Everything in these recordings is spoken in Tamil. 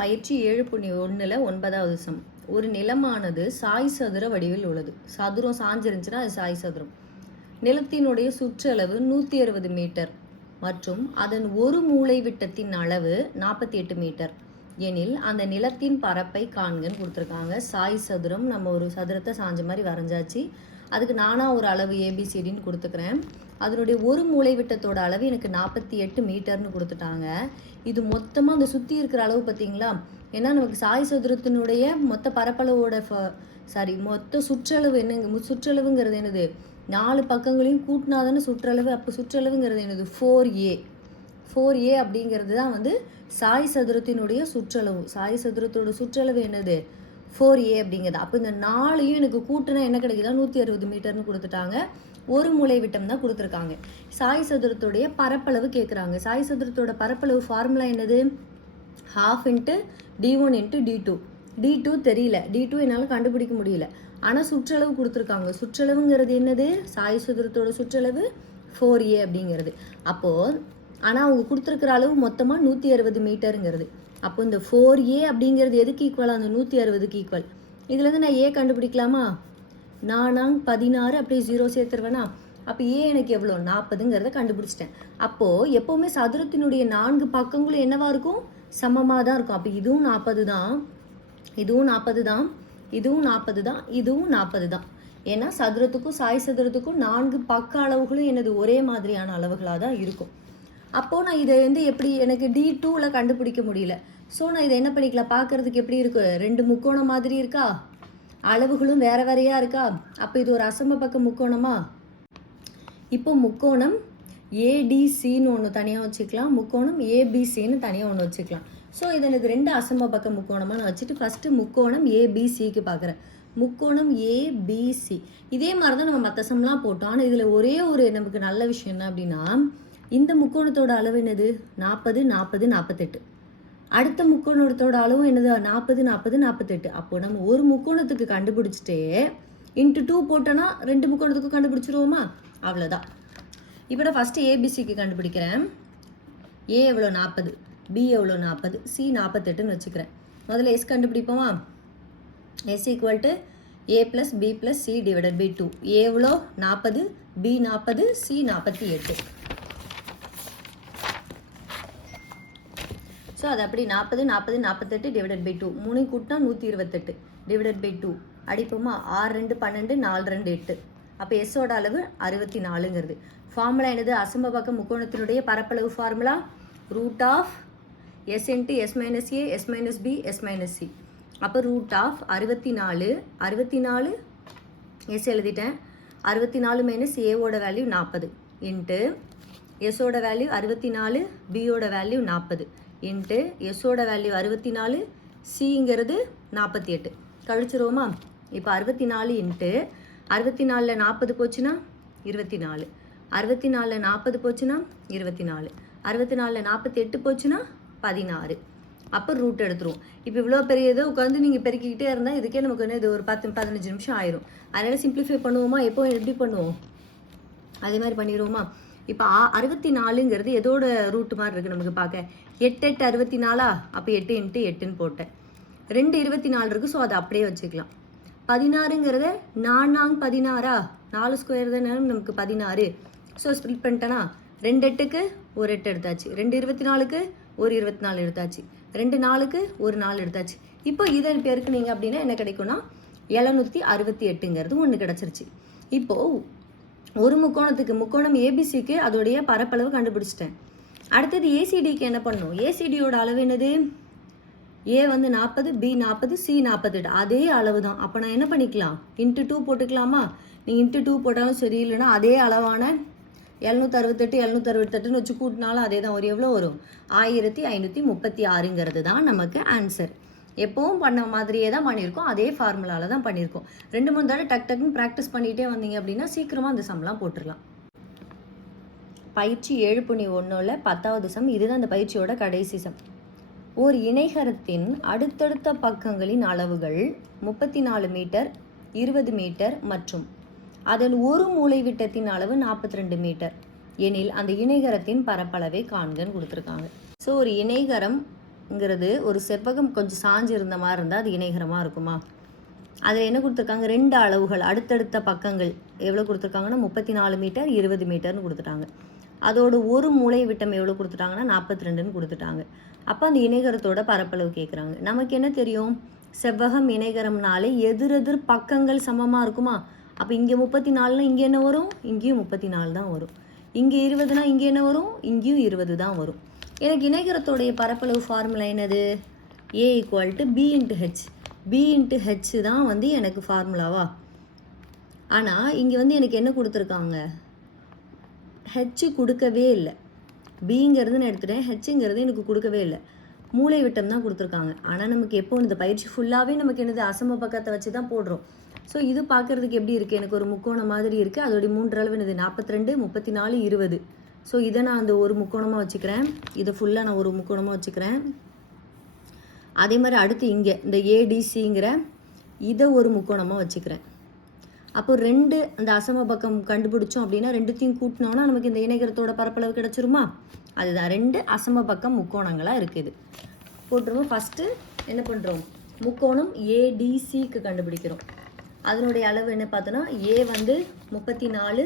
பயிற்சி 7.1ல் 9வது சம். ஒரு நிலமானது சாய் சதுர வடிவில் உள்ளது. சதுரம் சாஞ்சிருந்துச்சுன்னா அது சாய் சதுரம். நிலத்தினுடைய சுற்றளவு 160 மீட்டர் மற்றும் அதன் ஒரு மூலை விட்டத்தின் அளவு 48 மீட்டர் எனில் அந்த நிலத்தின் பரப்பை காண்கன்னு கொடுத்துருக்காங்க. சாய் சதுரம் நம்ம ஒரு சதுரத்தை சாஞ்ச மாதிரி வரைஞ்சாச்சு. அதுக்கு நானாக ஒரு அளவு ஏபிசிடின்னு கொடுத்துக்கிறேன். அதனுடைய ஒரு மூலை விட்டத்தோட அளவு எனக்கு 48 மீட்டர்னு கொடுத்துட்டாங்க. இது மொத்தமாக அந்த சுற்றி இருக்கிற அளவு பார்த்தீங்களா? ஏன்னா நமக்கு சாய் சதுரத்தினுடைய மொத்த பரப்பளவோட மொத்த சுற்றளவு என்னங்க? சுற்றளவுங்கிறது என்னது? 4 பக்கங்களையும் கூட்டினாதானே சுற்றளவு. அப்போ சுற்றளவுங்கிறது என்னது? 4a அப்படிங்கிறது தான் வந்து சாய் சதுரத்தினுடைய சுற்றளவு. சாய் சதுரத்தோட சுற்றளவு என்னது? 4a அப்படிங்கிறது. அப்போ இந்த 4ஐயும் எனக்கு கூட்டினா என்ன கிடைக்குதா? 160 மீட்டர்னு கொடுத்துட்டாங்க. ஒரு மூலை விட்டம் தான் கொடுத்துருக்காங்க. சாய் சதுரத்துடைய பரப்பளவு கேட்குறாங்க. சாய் சதுரத்தோட பரப்பளவு ஃபார்முலா என்னது? 1/2 × d1 × d2. d2 தெரியல, d2 என்னால் கண்டுபிடிக்க முடியல. ஆனால் சுற்றளவு கொடுத்துருக்காங்க. சுற்றளவுங்கிறது என்னது? சாய் சதுரத்தோட சுற்றளவு 4a அப்படிங்கிறது. அப்போது ஆனால் அவங்க கொடுத்துருக்கிற அளவு மொத்தமாக 160 மீட்டருங்கிறது. அப்போ இந்த 4a அப்படிங்கிறது எதுக்கு ஈக்குவல்? அந்த 160க்கு ஈக்குவல். இதுலேருந்து நான் ஏ கண்டுபிடிக்கலாமா? 4×16 அப்படியே 0 சேர்த்துருவேனா? அப்போ ஏ எனக்கு எவ்வளோ? 40ங்கிறத கண்டுபிடிச்சிட்டேன். அப்போது எப்போவுமே சதுரத்தினுடைய 4 பக்கங்களும் என்னவா இருக்கும்? சமமாக தான் இருக்கும். அப்போ இதுவும் 40 தான், இதுவும் 40 தான், இதுவும் 40 தான், இதுவும் 40 தான். ஏன்னா சதுரத்துக்கும் சாய் சதுரத்துக்கும் 4 பக்க அளவுகளும் எனது ஒரே மாதிரியான அளவுகளாக தான் இருக்கும். அப்போது நான் இதை வந்து எப்படி எனக்கு D2ல் கண்டுபிடிக்க முடியல. ஸோ நான் இதை என்ன பண்ணிக்கலாம்? பார்க்குறதுக்கு எப்படி இருக்குது? 2 முக்கோணம் மாதிரி இருக்கா? அளவுகளும் வேற வேறையாக இருக்கா? அப்போ இது ஒரு அசம பக்க முக்கோணமா? இப்போ முக்கோணம் ஏடிசின்னு ஒன்று தனியாக வச்சுக்கலாம், முக்கோணம் ஏபிசின்னு தனியாக ஒன்று வச்சுக்கலாம். ஸோ இதை எனக்கு 2 அசம பக்க முக்கோணமாக நான் வச்சுட்டு ஃபஸ்ட்டு முக்கோணம் ஏபிசிக்கு பார்க்குறேன். முக்கோணம் ஏபிசி இதே மாதிரி தான் நம்ம மற்ற சம்லாம் போட்டோம். ஆனால் இதில் ஒரே ஒரு நமக்கு நல்ல விஷயம் என்ன அப்படின்னா, இந்த முக்கோணத்தோட அளவு என்னது? 40 40 48. அடுத்த முக்கோணத்தோட அளவு என்னது? 40 40 48. அப்போ நம்ம ஒரு முக்கோணத்துக்கு கண்டுபிடிச்சிட்டே × 2 போட்டோன்னா 2 முக்கோணத்துக்கும் கண்டுபிடிச்சிருவோமா? அவ்வளோதான். இப்போ நான் ஃபஸ்ட்டு ஏபிசிக்கு கண்டுபிடிக்கிறேன். ஏ எவ்வளோ? 40, பி எவ்வளோ? 40, சி 48ன்னு வச்சுக்கிறேன். முதல்ல எஸ் கண்டுபிடிப்போமா? S equal to a + b + c / 2. A எவ்வளோ? 40, பி 40, சி 48. ஸோ அது அப்படி 40 40 48 / 2. 3 கூட்டினா 128 / 2 அடிப்போமா? 6 2 12, 4 2 8. அப்போ எஸ்ஸோட அளவு 64ங்கிறது. ஃபார்முலா என்னது? அசம பக்க முக்கோணத்தினுடைய பரப்பளவு formula √s × s - a s - b s - c. அப்போ √64 64 எஸ் எழுதிட்டேன். 64 - ஏவோட வேல்யூ 40 இன்ட்டு எஸ்ஸோட வேல்யூ 64, பியோட வேல்யூ 40 இன்ட்டு எஸ்ஸோட வேல்யூ 64, சிங்கிறது 48. கழிச்சிருவோமா? இப்போ 64 இன்ட்டு 64ல் 40 போச்சுன்னா 24, 64ல் 40 போச்சுன்னா 24, 64ல் 48 போச்சுன்னா 16. அப்போ ரூட் எடுத்துருவோம். இப்போ இவ்வளோ பெரிய இதை உட்காந்து நீங்கள் பெருக்கிக்கிட்டே இருந்தால் இதுக்கே நமக்கு வந்து இது ஒரு 10-15 நிமிஷம் ஆயிரும். அதனால் சிம்பிளிஃபை பண்ணுவோமா? எப்போ எப்படி பண்ணுவோம்? அதே மாதிரி பண்ணிடுவோமா? இப்போ 64ங்கிறது எதோட ரூட் மாதிரி இருக்குது நமக்கு பார்க்க? 8 8 64. அப்போ 8 × 8ன்னு போட்டேன். 2 24 இருக்குது. ஸோ அதை அப்படியே வச்சுக்கலாம். 16ங்கிறத 4 16, 4 ஸ்கொயர் தானே நமக்கு 16. ஸோ ஸ்ப்ளிட் பண்ணிட்டேன்னா 2 8க்கு ஒரு 8 எடுத்தாச்சு, 2 24க்கு ஒரு 24 எடுத்தாச்சு, 2 4க்கு ஒரு 4 எடுத்தாச்சு. இப்போ இதை பெருக்குனீங்க அப்படின்னா என்ன கிடைக்கும்னா 768ங்கிறது ஒன்று கிடச்சிருச்சு. இப்போது ஒரு முக்கோணத்துக்கு முக்கோணம் ஏபிசிக்கு அதோடைய பரப்பளவு கண்டுபிடிச்சிட்டேன். அடுத்தது ஏசிடிக்கு என்ன பண்ணணும்? ஏசிடியோட அளவு என்னது? ஏ வந்து 40, பி 40, சி 48. அதே அளவு தான். அப்போ நான் என்ன பண்ணிக்கலாம்? × 2 போட்டுக்கலாமா? நீங்கள் × 2 போட்டாலும் சரி, இல்லைன்னா அதே அளவான 768 768ன்னு வச்சு கூட்டினாலும் அதே தான். ஒரு எவ்வளோ வரும்? 1536ங்கிறது தான் நமக்கு ஆன்சர். எப்போவும் பண்ண மாதிரியே தான் பண்ணியிருக்கோம். அதே ஃபார்முலாவில் தான் பண்ணியிருக்கோம். 2-3 தடவை டக்குன்னு ப்ராக்டிஸ் பண்ணிகிட்டே வந்தீங்க அப்படின்னா சீக்கிரமாக அந்த சம்லாம் போட்டுடலாம். பயிற்சி 7.1ல் 10வது சம். இதுதான் அந்த பயிற்சியோட கடைசி சம். ஓர் இணைகரத்தின் அடுத்தடுத்த பக்கங்களின் அளவுகள் 34 மீட்டர், 20 மீட்டர் மற்றும் அதன் ஒரு மூலை விட்டத்தின் அளவு 42 மீட்டர் எனில் அந்த இணைகரத்தின் பரப்பளவை காண்கன்னு கொடுத்துருக்காங்க. ஸோ ஒரு இணைகரம் செவ்வகம்ங்கிறது ஒரு செவ்வகம் கொஞ்சம் சாஞ்சு இருந்த மாதிரி இருந்தால் அது இணைகரமாக இருக்குமா? அதில் என்ன கொடுத்துருக்காங்க, 2 அளவுகள் அடுத்தடுத்த பக்கங்கள் எவ்வளோ கொடுத்துருக்காங்கன்னா 34 மீட்டர் 20 மீட்டர்னு கொடுத்துட்டாங்க. அதோட ஒரு மூலை விட்டம் எவ்வளோ கொடுத்துட்டாங்கன்னா 42ன்னு கொடுத்துட்டாங்க. அப்போ அந்த இணைகரத்தோட பரப்பளவு கேட்குறாங்க. நமக்கு என்ன தெரியும், செவ்வகம் இணைகரம்னாலே எதிரெதிர் பக்கங்கள் சமமாக இருக்குமா? அப்போ இங்கே 34னா இங்கே என்ன வரும், இங்கேயும் 34 தான் வரும். இங்கே 20னா இங்கே என்ன வரும், இங்கேயும் 20 தான் வரும். எனக்கு இணைகரத்தோடைய பரப்பளவு ஃபார்முலா என்னது, A = B × H. B × H தான் வந்து எனக்கு ஃபார்முலாவா? ஆனால் இங்கே வந்து எனக்கு என்ன கொடுத்துருக்காங்க, H கொடுக்கவே இல்லை. பிங்கிறது நான் எடுத்துட்டேன், ஹெச்ங்கிறது எனக்கு கொடுக்கவே இல்லை, மூளை விட்டம் தான் கொடுத்துருக்காங்க. ஆனால் நமக்கு எப்போ இந்த பயிற்சி ஃபுல்லாகவே நமக்கு என்னது அசம பக்கத்தை வச்சு தான் போடுறோம். ஸோ இது பார்க்குறதுக்கு எப்படி இருக்குது, எனக்கு ஒரு முக்கோணம் மாதிரி இருக்குது. அதோடைய 3 அளவு என்னது 42 34 20. ஸோ இதை நான் அந்த ஒரு முக்கோணமாக வச்சுக்கிறேன், இதை ஃபுல்லாக நான் ஒரு முக்கோணமாக வச்சுக்கிறேன். அதே மாதிரி அடுத்து இங்கே இந்த ஏடிசிங்கிற இதை ஒரு முக்கோணமாக வச்சுக்கிறேன். அப்போ 2 அந்த அசம பக்கம் கண்டுபிடிச்சோம் அப்படின்னா 2த்தையும் கூட்டினோன்னா நமக்கு இந்த இணைகரத்தோட பரப்பளவு கிடச்சிருமா? அதுதான் 2 அசம பக்கம் முக்கோணங்களாக இருக்குது. போட்டுருவோம். ஃபஸ்ட்டு என்ன பண்ணுறோம், முக்கோணம் ஏடிசிக்கு கண்டுபிடிக்கிறோம். அதனுடைய அளவு என்ன பார்த்தோன்னா, ஏ வந்து 34,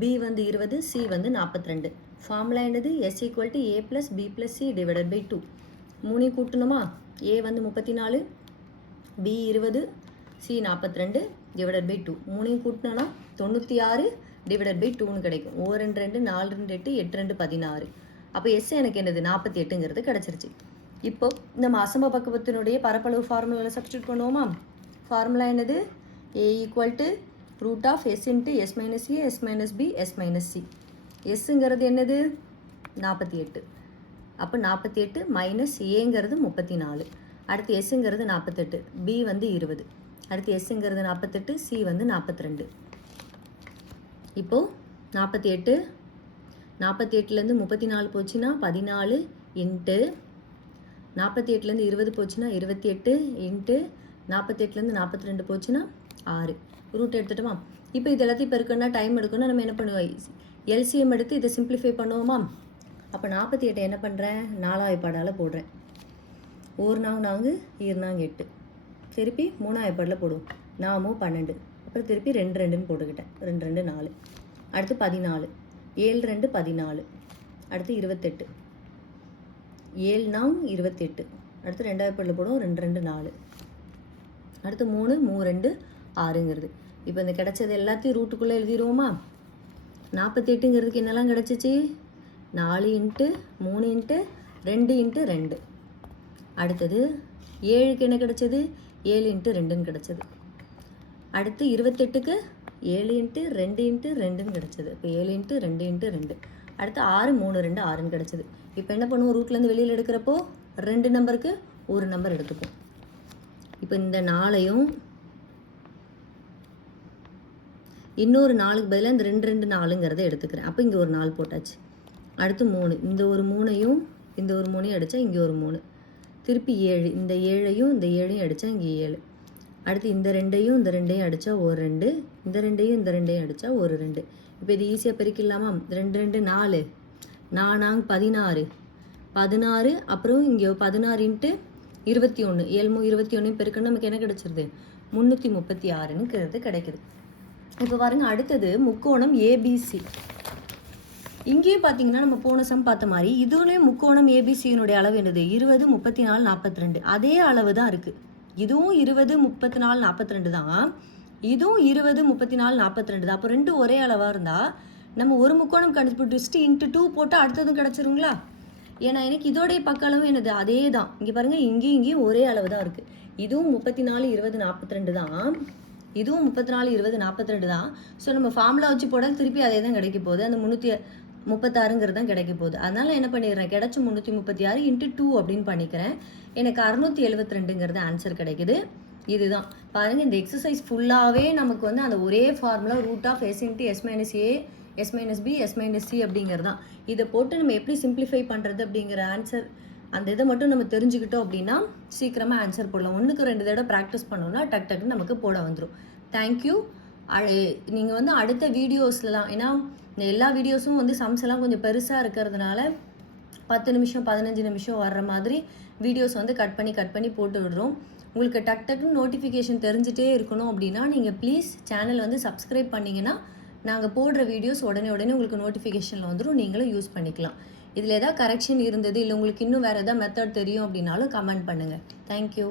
பி வந்து 20, சி வந்து 42. ஃபார்முலா என்னது, S = A + B + C / 2. 3 கூட்டணுமா, ஏ வந்து 34, பி 20, சி 42 / 2. 3 கூட்டினோன்னா 96 / 2ன்னு கிடைக்கும். 1 2 2 4 2 8 8 2 16. அப்போ எஸ் எனக்கு என்னது 48ங்கிறது கிடச்சிருச்சு. இப்போ நம்ம அசம பக்கத்தினுடைய பரப்பளவு ஃபார்முலாவில் சப்ஸ்டியூட் பண்ணுவோமா? ஃபார்முலா என்னது, A = √S × S - A S - B S - C. எஸ்ங்கிறது என்னது 48. அப்போ 48 மைனஸ் ஏங்கிறது 34. அடுத்து எஸ்ங்கிறது 48, பி வந்து 20. அடுத்து எஸ்ங்கிறது 48, சி வந்து 42. இப்போது 48 48லேருந்து 34 போச்சுன்னா 14 இன்ட்டு 48லேருந்து 20 போச்சுன்னா 28 இன்ட்டு 48லேருந்து 42 போச்சுன்னா 6. ரூட் எடுத்துட்டோமா? இப்போ இது எல்லாத்தையும் பெருக்கணும்னா டைம் எடுக்கணும்னா நம்ம என்ன பண்ணுவோம், எல்சிஎம் எடுத்து இதை சிம்பிளிஃபை பண்ணுவோமா? அப்போ 48 என்ன பண்ணுறேன், 4ஆவது பாடால் போடுறேன். 1 4 2 8. திருப்பி 3ஆவது பாடில் போடுவோம், 4 12. அப்புறம் திருப்பி 2 2ன்னு போட்டுக்கிட்டேன், 2 2 4. அடுத்து 14, 7 2 14. அடுத்து 28, 7 4 28. அடுத்து 2ஆவது பாடில் போடுவோம், 2 2 4. அடுத்து 3 3 2 6ங்கிறது. இப்போ இந்த கிடச்சது எல்லாத்தையும் ரூட்டுக்குள்ளே எழுதிடுவோமா? 48ங்கிறதுக்கு என்னெல்லாம் கிடச்சிச்சு, 4 இன்ட்டு 3 இன்ட்டு 2 இன்ட்டு 2. அடுத்தது 7க்கு என்ன கிடச்சது, 7 இன்ட்டு 2ன்னு கிடச்சது. அடுத்து 28க்கு 7 இன்ட்டு 2 இன்ட்டு 2ன்னு கிடச்சது. இப்போ 7 இன்ட்டு 2 இன்ட்டு 2. அடுத்து 6 3 2 6ன்னு கிடச்சது. இப்போ என்ன பண்ணுவோம், ரூட்லேருந்து வெளியில் எடுக்கிறப்போ 2 நம்பருக்கு ஒரு நம்பர் எடுத்துப்போம். இப்போ இந்த 4ஐயும் இன்னொரு 4க்கு பதிலாக இந்த 2 2 4ங்கிறத எடுத்துக்கிறேன். அப்போ இங்கே ஒரு 4 போட்டாச்சு. அடுத்து 3, இந்த ஒரு 3ஐயும் இந்த ஒரு 3ஐயும் அடித்தா இங்கே ஒரு 3. திருப்பி 7, இந்த 7ஐயும் இந்த 7ஐயும் அடித்தா இங்கே 7. அடுத்து இந்த 2ஐயும் இந்த 2ஐயும் அடித்தா ஒரு 2, இந்த 2ஐயும் இந்த 2ஐயும் அடித்தா ஒரு 2. இப்போ இது ஈஸியாக பெருக்கிடலாமா? 2 2 4 4 16 16. அப்புறம் இங்கே 16 இன்ட்டு 21 7 21 பெருக்கணும் நமக்கு என்ன கிடச்சிருது, 336ங்கிறது கிடைக்குது. இப்போ பாருங்க, அடுத்தது முக்கோணம் ஏபிசி. இங்கேயும் பார்த்தீங்கன்னா நம்ம போன சம் பார்த்த மாதிரி இதுலேயும் முக்கோணம் ஏபிசியினுடைய அளவு என்னது, 20 34 42. அதே அளவு தான் இருக்குது. இதுவும் 20 34 42 தான், இதுவும் 20 34 42 தான். அப்போ 2 ஒரே அளவாக இருந்தால் நம்ம ஒரு முக்கோணம் கண்டுபிடிச்சிட்டு இன்ட்டு 2 போட்டால் அடுத்ததும் கிடச்சிருங்களா? ஏன்னா எனக்கு இதோடைய பக்க அளவு என்னது அதே தான். இங்கே பாருங்கள், இங்கேயும் ஒரே அளவு தான் இருக்குது. இதுவும் 34 20 42 தான், இதுவும் 34 20 42 தான். ஸோ நம்ம ஃபார்முலா வச்சு போட திருப்பி அதே தான் கிடைக்க போகுது, அந்த 336ங்கிறது தான் கிடைக்க போகுது. அதனால் என்ன பண்ணிடுறேன், கிடச்சி 336 இன்ட்டு 2 அப்படின்னு பண்ணிக்கிறேன். எனக்கு 672ங்கிறது ஆன்சர் கிடைக்குது. இதுதான் பாருங்கள், இந்த எக்ஸசைஸ் ஃபுல்லாகவே நமக்கு வந்து அந்த ஒரே formula √S × S - A S - B S - C அப்படிங்கிறது தான். இதை போட்டு நம்ம எப்படி சிம்பிளிஃபை பண்ணுறது அப்படிங்கிற ஆன்சர் அந்த இதை மட்டும் நம்ம தெரிஞ்சுக்கிட்டோம் அப்படின்னா சீக்கிரமாக ஆன்சர் போடலாம். 1க்கு 2 தடவை ப்ராக்டிஸ் பண்ணோன்னா டக் டக்குன்னு நமக்கு போட வந்துடும். தேங்க்யூ. நீங்கள் வந்து அடுத்த வீடியோஸ்லாம், ஏன்னா எல்லா வீடியோஸும் வந்து சம்ஸ் எல்லாம் கொஞ்சம் பெருசாக இருக்கிறதுனால 10 நிமிஷம் 15 நிமிஷம் வர்ற மாதிரி வீடியோஸ் வந்து கட் பண்ணி போட்டு விடுறோம். உங்களுக்கு டக்குன்னு நோட்டிஃபிகேஷன் தெரிஞ்சிட்டே இருக்கணும் அப்படின்னா நீங்கள் ப்ளீஸ் சேனல் வந்து சப்ஸ்கிரைப் பண்ணிங்கன்னா நாங்கள் போடுற வீடியோஸ் உடனே உங்களுக்கு நோட்டிஃபிகேஷனில் வந்துடும், நீங்களும் யூஸ் பண்ணிக்கலாம். இதில் எதாவது கரெக்ஷன் இருந்தது இல்லை உங்களுக்கு இன்னும் வேறு எதாவது மெத்தட் தெரியும் அப்படின்னாலும் கமெண்ட் பண்ணுங்கள். தேங்க்யூ.